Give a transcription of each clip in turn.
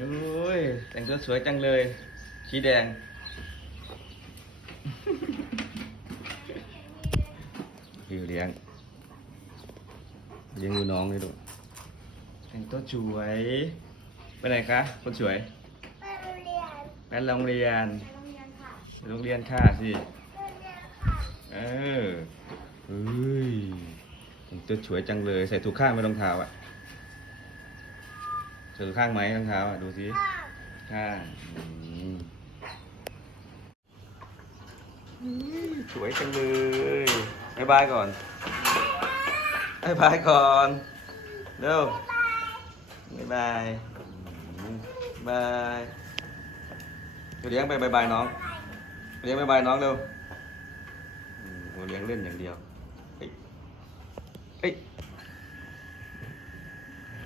โอ้ยแต่งตัวสวยจังเลย สีแดงพี่เลี้ยงเลี้ยงดูน้องนี่ดูแต่งตัวสวย ไปไหนคะ คนสวย ไปโรงเรียนไปโรงเรียนไปโรงเรียนค่ะไปโรงเรียนค่ะสิโรงเรียนค่ะเออเฮ้ยแต่งตัวสวยจังเลย ใส่ถูกข้างไหมรองเท้าอะใส่ ถูกข้างไหมรองเท้าอะดูสิข้างอืมสวยจังเลยบายบายก่อนบายบายก่อนเร็วบายบายบายเดี๋ยวเลี้ยงไปบายบายน้องเลี้ยงบายบายน้องเร็วเลี้ยงเล่นอย่างเดียวเฮ้ยเฮ้ย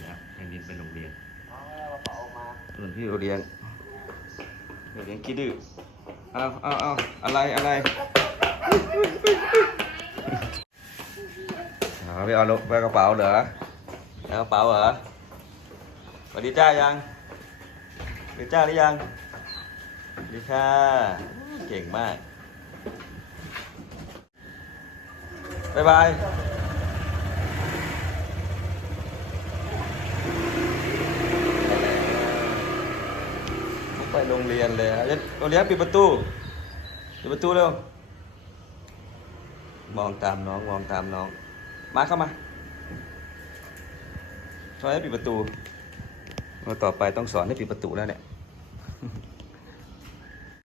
นะแผ่นดินไปโรงเรียน ส่วนพี่เราเลี้ยงเราเลี้ยงคิดดื้อเอาเอาเอาอะไรอะไรเอาไปเอาลงไปกระเป๋าเหรอเอากระเป๋าเหรอสวัสดีจ้ายังสวัสดีจ้าหรือยังสวัสดีค่ะเก่งมากบ๊ายบาย โรงเรียนเลยอะโรงเรียนปิดประตูปิดประตูเร็ว มองตามน้อง มองตามน้อง มาเข้ามาช่วยให้ปิดประตูเราต่อไปต้องสอนให้ปิดประตูแล้วเนี่ย